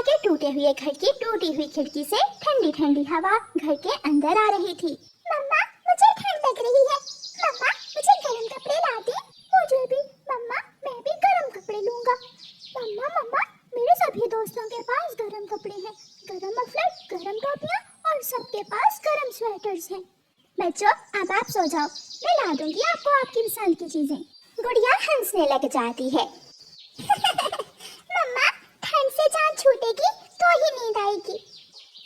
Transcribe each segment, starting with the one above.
गुड़िया के टूटे हुए घर की टूटी हुई खिड़की से ठंडी ठंडी हवा घर के अंदर आ रही थी। मम्मा मुझे ठंड लग रही है, मम्मा मुझे गर्म कपड़े ला दे। मुझे भी मम्मा, मैं भी गर्म कपड़े लूंगा। मम्मा मम्मा मेरे सभी दोस्तों के पास गर्म कपड़े हैं, गर्म मफलर, गर्म टोपियां और सबके पास गर्म स्वेटर्स हैं। बच्चों अब आप सो जाओ, मैं ला दूंगी आपको आपकी पसंद की चीजें। गुड़िया हंसने लग जाती है। मम्मा ठंड से जान छूटेगी तो ही नींद आएगी।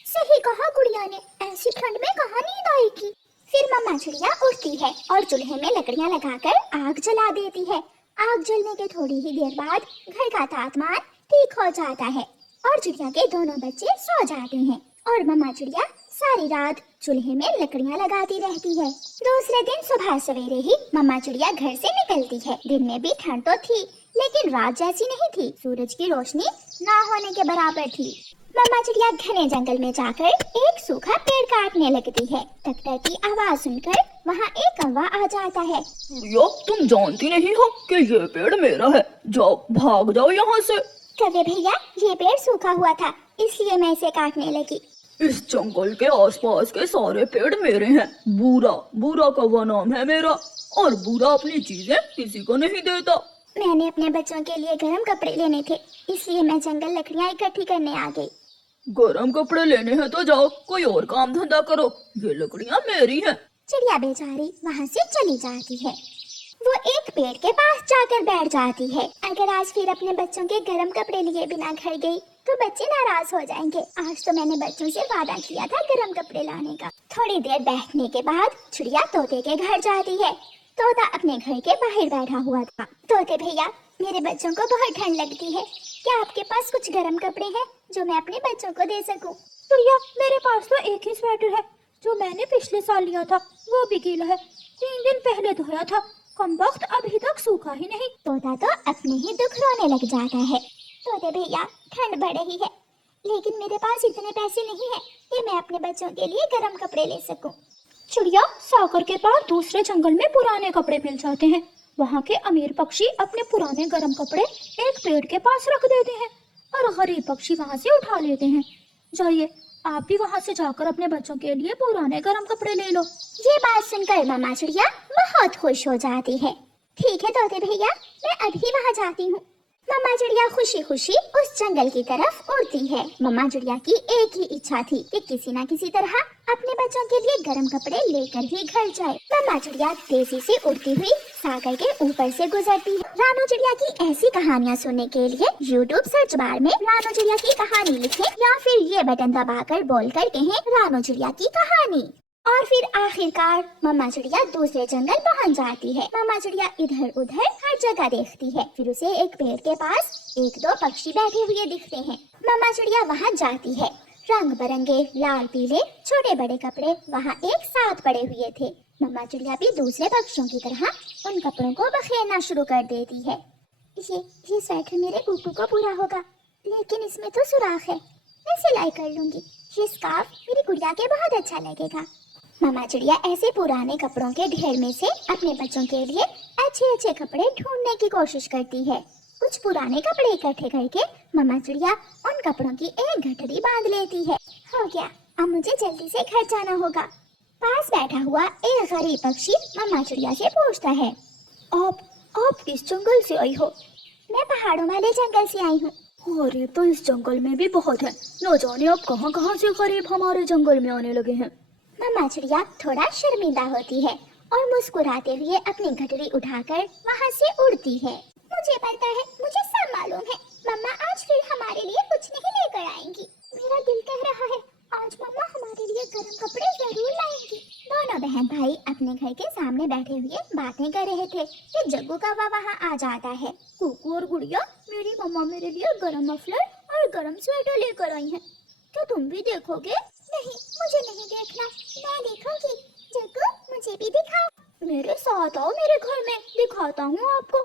सही कहा गुड़िया ने, ऐसी ठंड में कहाँ नींद आएगी। फिर मम्मा चिड़िया उठती है और चूल्हे में लकड़ियां लगाकर आग जला देती है। आग जलने के थोड़ी ही देर बाद घर का तापमान ठीक हो जाता है और चिड़िया के दोनों बच्चे सो जाते हैं और मम्मा चिड़िया सारी रात चूल्हे में लकड़ियां लगाती रहती है। दूसरे दिन सुबह सवेरे ही मम्मा चिड़िया घर से निकलती है। दिन में भी ठंड तो थी लेकिन रात जैसी नहीं थी, सूरज की रोशनी ना होने के बराबर थी। मम्मा चिड़िया घने जंगल में जाकर एक सूखा पेड़ काटने लगती है। टकटक की आवाज सुनकर वहाँ एक कौवा आ जाता है। चिड़िया तुम जानती नहीं हो कि ये पेड़ मेरा है, जाओ भाग जाओ यहाँ से। कौवे भैया ये पेड़ सूखा हुआ था इसलिए मैं इसे काटने लगी। इस जंगल के आसपास के सारे पेड़ मेरे हैं। बूरा बूरा कौवा नाम है मेरा और बूरा अपनी चीजें किसी को नहीं देता। मैंने अपने बच्चों के लिए गर्म कपड़े लेने थे इसलिए मैं जंगल लकड़ियाँ इकट्ठी करने आ गई। गरम कपड़े लेने हैं तो जाओ कोई और काम धंधा करो, ये लकड़ियाँ मेरी हैं। चिड़िया बेचारी वहाँ से चली जाती है। वो एक पेड़ के पास जाकर बैठ जाती है। अगर आज फिर अपने बच्चों के गर्म कपड़े लिए बिना घर गई तो बच्चे नाराज हो जाएंगे। आज तो मैंने बच्चों से वादा किया था गर्म कपड़े लाने का। थोड़ी देर बैठने के बाद चिड़िया तोते के घर जाती है। तोता अपने घर के बाहर बैठा हुआ था। तोते भैया मेरे बच्चों को बहुत ठंड लगती है, क्या आपके पास कुछ गर्म कपड़े हैं जो मैं अपने बच्चों को दे सकूं? चिड़िया मेरे पास तो एक ही स्वेटर है जो मैंने पिछले साल लिया था, वो भी गीला है, 3 दिन पहले धोया था, कमबख्त अभी तक सूखा ही नहीं। तोता तो अपने ही दुख रोने लग जाता है। तोते भैया ठंड बढ़ रही है लेकिन मेरे पास इतने पैसे नहीं है कि मैं अपने बच्चों के लिए गर्म कपड़े ले सकूं। चिड़िया सागर के पार दूसरे जंगल में पुराने कपड़े मिल जाते हैं। वहाँ के अमीर पक्षी अपने पुराने गर्म कपड़े एक पेड़ के पास रख देते हैं और गरीब पक्षी वहाँ से उठा लेते हैं। जाइए आप भी वहाँ से जाकर अपने बच्चों के लिए पुराने गर्म कपड़े ले लो। ये बात सुनकर मम्मा चिड़िया बहुत खुश हो जाती है। ठीक है तोते भैया मैं अभी वहाँ जाती हूँ। मम्मा चिड़िया खुशी खुशी उस जंगल की तरफ उड़ती है। मम्मा चिड़िया की एक ही इच्छा थी कि किसी न किसी तरह अपने बच्चों के लिए गर्म कपड़े लेकर ही घर जाए। मम्मा चिड़िया तेजी से उड़ती हुई सागर के ऊपर से गुजरती है। रानू चिड़िया की ऐसी कहानियाँ सुनने के लिए YouTube सर्च बार में रानू चिड़िया की कहानी लिखें या फिर ये बटन दबाकर बोलकर कहें रानू चिड़िया की कहानी। और फिर आखिरकार मम्मा चिड़िया दूसरे जंगल पहुंच जाती है। मम्मा चिड़िया इधर उधर हर जगह देखती है। फिर उसे एक पेड़ के पास 1-2 पक्षी बैठे हुए दिखते हैं। मम्मा चिड़िया वहां जाती है। रंग बिरंगे लाल पीले छोटे बड़े कपड़े वहां एक साथ पड़े हुए थे। मम्मा चिड़िया भी दूसरे पक्षियों की तरह उन कपड़ों को बखेरना शुरू कर देती है। ये स्वेटर मेरे बुब्बू को पूरा होगा लेकिन इसमें तो सुराख है, मैं सिलाई कर लूंगी। ये स्कार्फ मेरी गुड़िया के बहुत अच्छा लगेगा। मम्मा चिड़िया ऐसे पुराने कपड़ों के ढेर में से अपने बच्चों के लिए अच्छे अच्छे कपड़े ढूंढने की कोशिश करती है। कुछ पुराने कपड़े इकट्ठे करके मम्मा चिड़िया उन कपड़ों की एक गठरी बांध लेती है। हो गया, अब मुझे जल्दी से घर जाना होगा। पास बैठा हुआ एक गरीब पक्षी मम्मा चिड़िया से पूछता है, आप किस जंगल से आई हो? मैं पहाड़ों वाले जंगल से आई हूँ। गरीब तो इस जंगल में भी बहुत है, न जाने अब कहाँ कहाँ से गरीब हमारे जंगल में आने लगे हैं। मम्मा चिड़िया थोड़ा शर्मिंदा होती है और मुस्कुराते हुए अपनी गठरी उठाकर वहाँ से उड़ती है। मुझे पता है, मुझे सब मालूम है, मम्मा आज फिर हमारे लिए कुछ नहीं लेकर आएंगी। मेरा दिल कह रहा है आज मम्मा हमारे लिए गर्म कपड़े जरूर लाएंगी। दोनों बहन भाई अपने घर के सामने बैठे हुए बातें कर रहे थे कि जग्गू कौवा वहाँ आ जाता है। कुकू और गुड़िया मेरी मम्मा मेरे लिए गर्म मफलर और गर्म स्वेटर लेकर आई हैं, क्या तुम भी देखोगे? नहीं मुझे नहीं देखना, मैं देखूंगी। जग्गू मुझे भी दिखाओ। मेरे साथ आओ, मेरे घर में दिखाता हूँ आपको।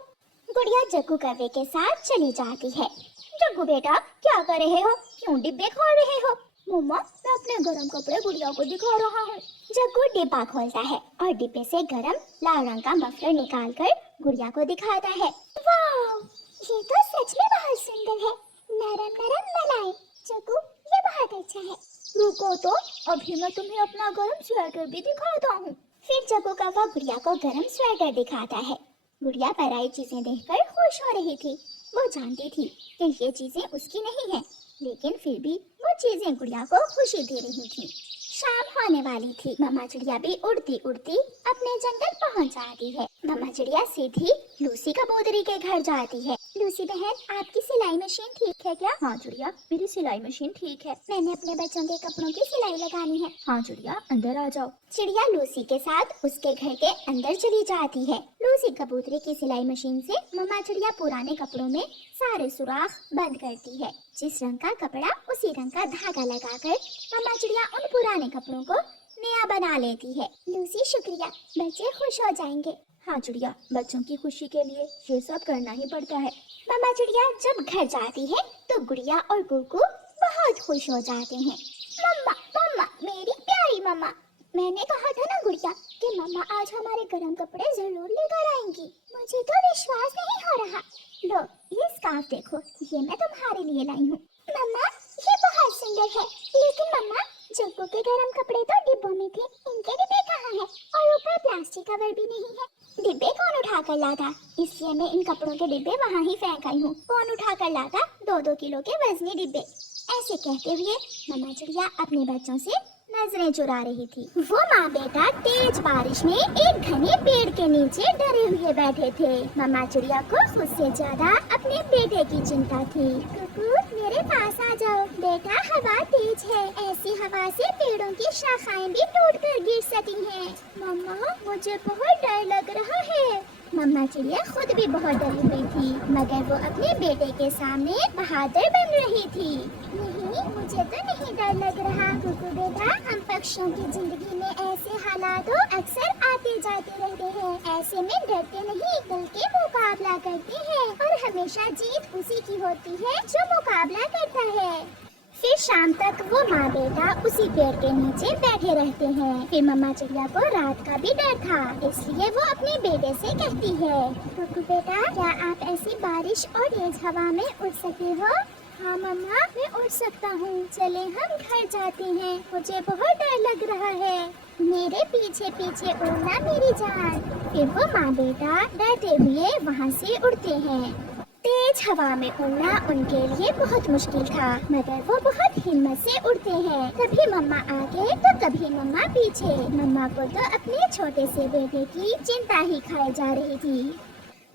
गुड़िया जग्गू कौवे के साथ चली जाती है। जग्गू बेटा क्या कर रहे हो, क्यों डिब्बे खोल रहे हो? मम्मा मैं अपने गरम कपड़े गुड़िया को दिखा रहा हूँ। जग्गू डिब्बा खोलता है और डिब्बे से गरम लाल रंग का मफलर निकालकर गुड़िया को दिखाता है। वाह, ये तो सच में बहुत सुंदर है, नरम नरम मलाई। चकू ये बहुत अच्छा है। रुको तो, अभी मैं तुम्हें अपना गर्म स्वेटर भी दिखाता हूँ। फिर चकू कौवा गुड़िया को गर्म स्वेटर दिखाता है। गुड़िया पराई चीजें देखकर खुश हो रही थी। वो जानती थी कि ये चीजें उसकी नहीं है, लेकिन फिर भी वो चीजें गुड़िया को खुशी दे रही थी। शाम होने वाली थी। मम्मा चिड़िया भी उड़ती उड़ती अपने जंगल पहुंच जाती है। मम्मा चिड़िया सीधी लूसी कबूतरी के घर जाती है। लूसी बहन, आपकी सिलाई मशीन ठीक है क्या? हाँ चिड़िया, मेरी सिलाई मशीन ठीक है। मैंने अपने बच्चों के कपड़ों की सिलाई लगानी है। हाँ चिड़िया, अंदर आ जाओ। चिड़िया लूसी के साथ उसके घर के अंदर चली जाती है। लूसी कबूतरी की सिलाई मशीन से मम्मा चिड़िया पुराने कपड़ों में सारे सुराख बंद करती है। जिस रंग का कपड़ा उसी रंग का धागा लगाकर मम्मा चिड़िया उन पुराने कपड़ों को नया बना लेती है। लूसी शुक्रिया, बच्चे खुश हो जाएंगे। हाँ चिड़िया, बच्चों की खुशी के लिए ये सब करना ही पड़ता है। मम्मा चिड़िया जब घर जाती है तो गुड़िया और कुकू बहुत खुश हो जाते हैं। मम्मा मम्मा, मेरी प्यारी मम्मा, मैंने कहा था ना गुड़िया कि मम्मा आज हमारे गर्म कपड़े जरूर लेकर आएंगी। मुझे तो विश्वास नहीं हो रहा। लो ये स्कार्फ देखो, ये मैं तुम्हारे लिए लाई हूँ। मम्मा ये बहुत सुंदर है, लेकिन मम्मा जग्गू के गर्म कपड़े तो डिब्बों में थे, इनके डिब्बे कहाँ हैं? और ऊपर प्लास्टिक कवर भी नहीं है। डिब्बे कौन उठा कर लाता? इसलिए मैं इन कपड़ों के डिब्बे वहाँ ही फेंक आई हूँ। कौन उठा कर लाता 2-2 किलो के वजनी डिब्बे? ऐसे कहते हुए मम्मा चिड़िया अपने बच्चों से नजरें चुरा रही थी। वो माँ बेटा तेज बारिश में एक घने पेड़ के नीचे डरे हुए बैठे थे। मम्मा चिड़िया को खुद से ज्यादा अपने बेटे की चिंता थी। कुकू मेरे पास आ जाओ बेटा, हवा तेज है, ऐसी हवा से पेड़ों की शाखाएं भी टूटकर गिर सकती हैं। मम्मा मुझे बहुत डर लग रहा है। मम्मा चिड़िया खुद भी बहुत डरी हुई थी, मगर वो अपने बेटे के सामने बहादुर बन रही थी। नहीं, मुझे तो नहीं डर लग रहा कुकू बेटा, हम पक्षियों की जिंदगी में ऐसे हालात अक्सर आते जाते रहते हैं। ऐसे में डरते नहीं बल्कि मुकाबला करते हैं, और हमेशा जीत उसी की होती है जो मुकाबला करता है। फिर शाम तक वो माँ बेटा उसी पेड़ के नीचे बैठे रहते हैं। फिर मम्मा चिड़िया को रात का भी डर था, इसलिए वो अपने बेटे से कहती है, कुकू बेटा क्या आप ऐसी बारिश और तेज हवा में उड़ सकते हो? हाँ मम्मा, मैं उड़ सकता हूँ। चले हम घर जाते हैं, मुझे बहुत डर लग रहा है। मेरे पीछे पीछे उड़ना मेरी जान। फिर वो माँ बेटा डरते हुए वहाँ से उड़ते हैं। तेज हवा में उड़ना उनके लिए बहुत मुश्किल था, मगर वो बहुत हिम्मत से उड़ते हैं। कभी मम्मा आगे तो कभी मम्मा पीछे। मम्मा को तो अपने छोटे से बेटे की चिंता ही खाई जा रही थी।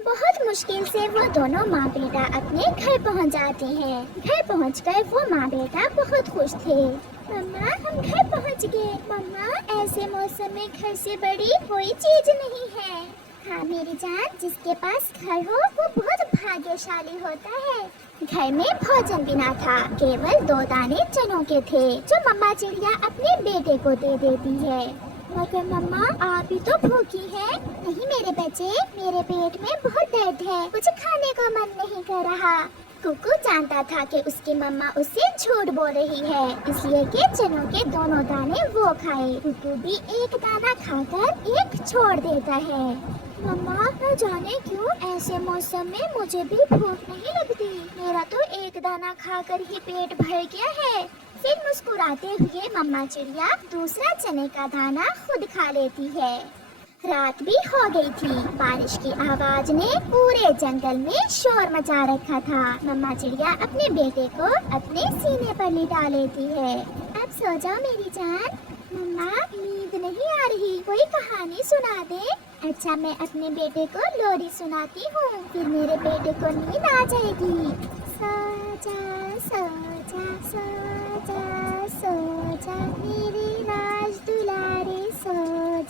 बहुत मुश्किल से वो दोनों माँ बेटा अपने घर पहुँच जाते हैं। घर पहुँचकर वो माँ बेटा बहुत खुश थे। मम्मा हम घर पहुँच गए। मम्मा ऐसे मौसम में घर से बड़ी कोई चीज नहीं है। हाँ मेरी जान, जिसके पास घर हो वो बहुत भाग्यशाली होता है। घर में भोजन भी ना था, केवल 2 दाने चनों के थे जो मम्मा चिड़िया अपने बेटे को दे देती है। मगर मम्मा आप ही तो भूखी हैं। नहीं मेरे बच्चे, मेरे पेट में बहुत दर्द है, कुछ खाने का मन नहीं कर रहा। कुकू जानता था कि उसकी मम्मा उससे झूठ बोल रही है, इसलिए कि चनों के दोनों दाने वो खाए। कुकू भी एक दाना खाकर एक छोड़ देता है। मम्मा न जाने क्यों ऐसे मौसम में मुझे भी भूख नहीं लगती। मेरा तो एक दाना खाकर ही पेट भर गया है। फिर मुस्कुराते हुए मम्मा चिड़िया दूसरा चने का दाना खुद खा लेती है। रात भी हो गई थी। बारिश की आवाज ने पूरे जंगल में शोर मचा रखा था। मम्मा चिड़िया अपने बेटे को अपने सीने पर लिटा लेती है। अब सो जाओ मेरी जान। मम्मा नींद नहीं आ रही, कोई कहानी सुना दे। अच्छा मैं अपने बेटे को लोरी सुनाती हूँ, फिर मेरे बेटे को नींद आ जाएगी। सो जा सो जा सो जा सो जा मेरे राज दुलारे सो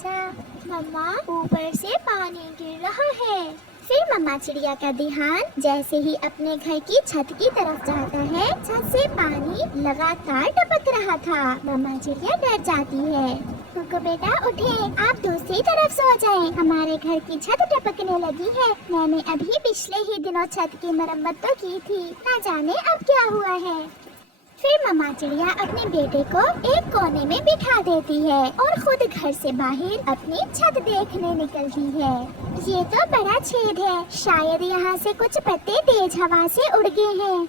जा। मम्मा ऊपर से पानी गिर रहा है। फिर मम्मा चिड़िया का ध्यान जैसे ही अपने घर की छत की तरफ जाता है, छत से पानी लगातार टपक रहा था। मम्मा चिड़िया डर जाती है। कुकू बेटा उठे, आप दूसरी तरफ सो जाएं। हमारे घर की छत टपकने लगी है। मैंने अभी पिछले ही दिनों छत की मरम्मत तो की थी, न जाने अब क्या हुआ है। फिर मम्मा चिड़िया अपने बेटे को एक कोने में बिठा देती है और खुद घर से बाहर अपनी छत देखने निकलती है। ये तो बड़ा छेद है, शायद यहाँ से कुछ पत्ते तेज हवा से उड़ गए हैं।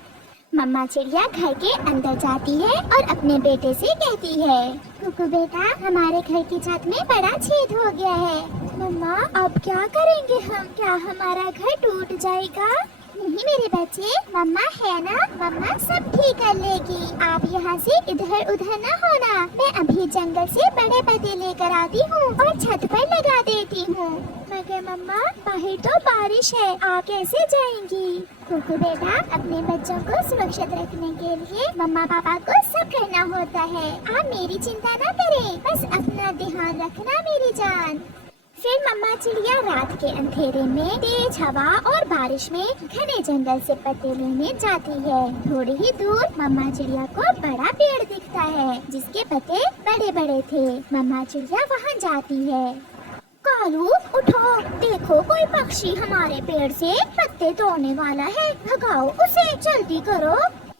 मम्मा चिड़िया घर के अंदर जाती है और अपने बेटे से कहती है, कुकू बेटा, हमारे घर की छत में बड़ा छेद हो गया है। मम्मा, अब क्या करेंगे हम? क्या हमारा घर टूट जाएगा? नहीं मेरे बच्चे, मम्मा है ना, मम्मा सब ठीक कर लेगी। आप यहाँ से इधर उधर न होना। मैं अभी जंगल से बड़े पत्ते लेकर आती हूँ और छत पर लगा देती हूँ। मगर मम्मा, बाहर तो बारिश है, आप कैसे जाएंगी? कुकू बेटा, अपने बच्चों को सुरक्षित रखने के लिए मम्मा पापा को सब करना होता है। आप मेरी चिंता न करें, बस अपना ध्यान रखना मेरी जान। फिर मम्मा चिड़िया रात के अंधेरे में तेज हवा और बारिश में घने जंगल से पत्ते लेने जाती है। थोड़ी ही दूर मम्मा चिड़िया को बड़ा पेड़ दिखता है जिसके पत्ते बड़े बड़े थे। मम्मा चिड़िया वहाँ जाती है। कालू, उठो, देखो कोई पक्षी हमारे पेड़ से पत्ते तोड़ने वाला है, भगाओ उसे, जल्दी करो।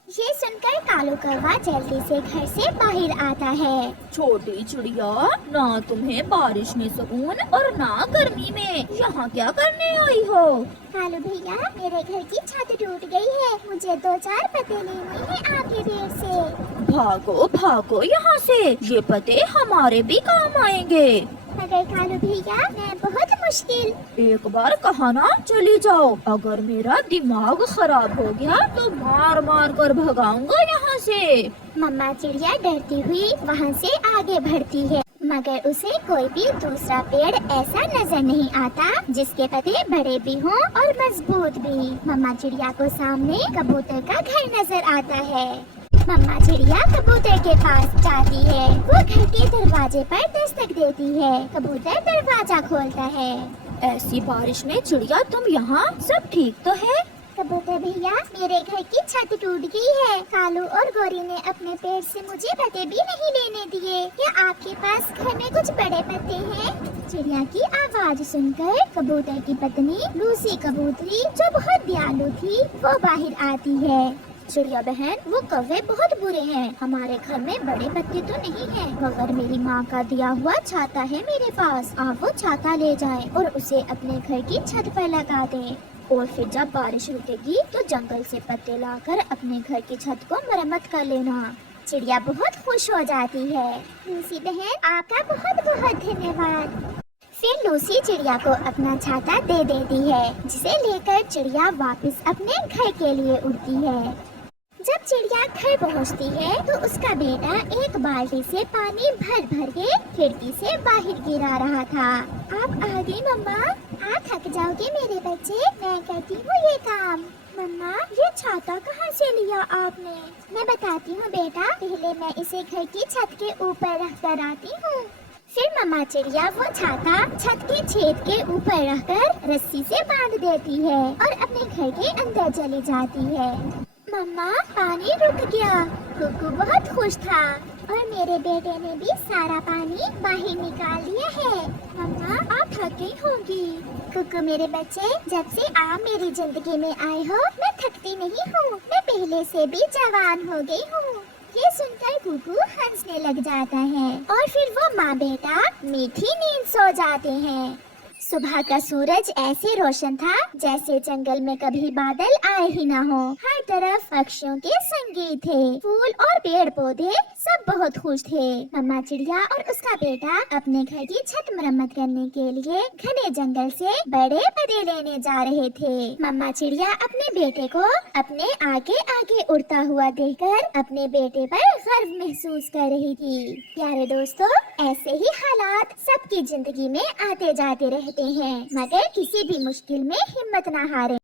ये सुनकर कालू कौवा जल्दी से घर से बाहर आता है। छोटी चिड़िया, ना तुम्हें बारिश में सुकून और ना गर्मी में, यहाँ क्या करने आई हो? कालू भैया, मेरे घर की छत टूट गई है, मुझे 2-4 पत्ते लेने हैं आपके पेड़ से। भागो भागो यहाँ से, ये पत्ते हमारे भी काम आएंगे। मगर कालू भैया, मैं बहुत मुश्किल। एक बार कहा ना चली जाओ, अगर मेरा दिमाग खराब हो गया तो मार मार कर भगाऊंगा यहाँ से। मम्मा चिड़िया डरती हुई वहाँ से आगे बढ़ती है, मगर उसे कोई भी दूसरा पेड़ ऐसा नजर नहीं आता जिसके पत्ते बड़े भी हों और मजबूत भी। मम्मा चिड़िया को सामने कबूतर का घर नजर आता है। मम्मा चिड़िया कबूतर के पास जाती है। वो घर के दरवाजे पर दस्तक देती है। कबूतर दरवाजा खोलता है। ऐसी बारिश में चिड़िया, तुम यहाँ? सब ठीक तो है? कबूतर भैया, मेरे घर की छत टूट गई है। कालू और गोरी ने अपने पेड़ से मुझे पत्ते भी नहीं लेने दिए। क्या आपके पास घर में कुछ बड़े पत्ते हैं? चिड़िया की आवाज सुनकर कबूतर की पत्नी लूसी कबूतरी, जो बहुत दयालु थी, वो बाहर आती है। चिड़िया बहन, वो कौवे बहुत बुरे हैं, हमारे घर में बड़े पत्ते तो नहीं हैं, मगर मेरी माँ का दिया हुआ छाता है मेरे पास। आप वो छाता ले जाएं और उसे अपने घर की छत पर लगा दें, और फिर जब बारिश रुकेगी तो जंगल से पत्ते लाकर अपने घर की छत को मरम्मत कर लेना। चिड़िया बहुत खुश हो जाती है। लूसी बहन, आपका बहुत बहुत धन्यवाद। फिर लूसी चिड़िया को अपना छाता दे देती है, जिसे लेकर चिड़िया वापस अपने घर के लिए उड़ती है। जब चिड़िया घर पहुंचती है तो उसका बेटा एक बाल्टी से पानी भर भर के खिड़की से बाहर गिरा रहा था। आप आ गई मम्मा? आप थक जाओगे मेरे बच्चे, मैं करती हूँ ये काम। मम्मा, ये छाता कहाँ से लिया आपने? मैं बताती हूँ बेटा, पहले मैं इसे घर की छत के ऊपर रख कर आती हूँ। फिर मम्मा चिड़िया वो छाता छत के छेद के ऊपर रखकर रस्सी से बांध देती है और अपने घर के अंदर चली जाती है। मम्मा, पानी रुक गया। कुकू बहुत खुश था और मेरे बेटे ने भी सारा पानी बाहर निकाल लिया है। मम्मा, आप थक गई होंगी। कुकू मेरे बच्चे, जब से आप मेरी जिंदगी में आए हो, मैं थकती नहीं हूँ, मैं पहले से भी जवान हो गई हूँ। ये सुनकर कुकू हंसने लग जाता है और फिर वो माँ बेटा मीठी नींद सो जाते हैं। सुबह का सूरज ऐसे रोशन था जैसे जंगल में कभी बादल आए ही ना हो। हर तरफ पक्षियों के संगीत थे, फूल और पेड़ पौधे सब बहुत खुश थे। मम्मा चिड़िया और उसका बेटा अपने घर की छत मरम्मत करने के लिए घने जंगल से बड़े पत्ते लेने जा रहे थे। मम्मा चिड़िया अपने बेटे को अपने आगे आगे उड़ता हुआ देखकर अपने बेटे पर गर्व महसूस कर रही थी। प्यारे दोस्तों, ऐसे ही हालात सबकी जिंदगी में आते जाते रहते हैं, मगर किसी भी मुश्किल में हिम्मत न हारें।